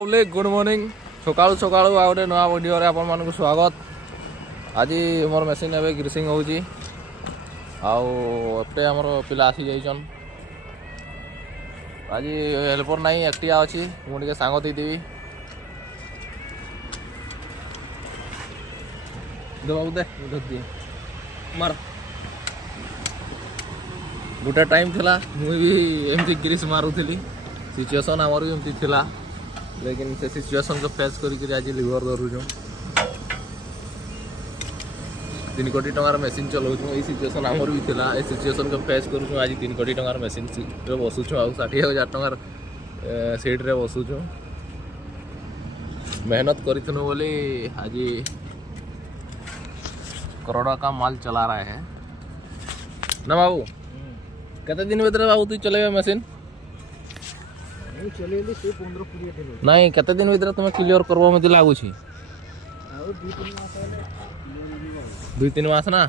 Good morning सकाळु सकाळु आ गोटे नुआ video आपण मानक स्वागत। आज मोर मेसीन एवं ग्रीसिंग होउची आउटे आमर पिला आसी जाइछन। आज हेल्पर नहीं एकटिया अच्छी मुझे सांग देदेवी बाबू दे दिए मार गोटे टाइम थिला मुझे एमती ग्रीस मारुली सिचुएसन आमर भी एमती थिला लेकिन से सिचुएसन को फेस करी आज लिवर धरुचु 3 कोटी टंकार मेसीन चलाऊँ ये सिचुएसन आमर भी थिला ए सिचुएसन को फेस करूँ आज 3 कोटी टंकार मेसीन बसुचु आ 60,000 टंकार सीट रे बसुचु मेहनत करूँ बोली आज करोड़ का माल चला रहा है ना बाबू। केते दिन भीतर बाबू तू चलेगा मशीन नहीं केते दिन भीतर तुम क्लियर करबो मते लागू छी 2-3 मास ना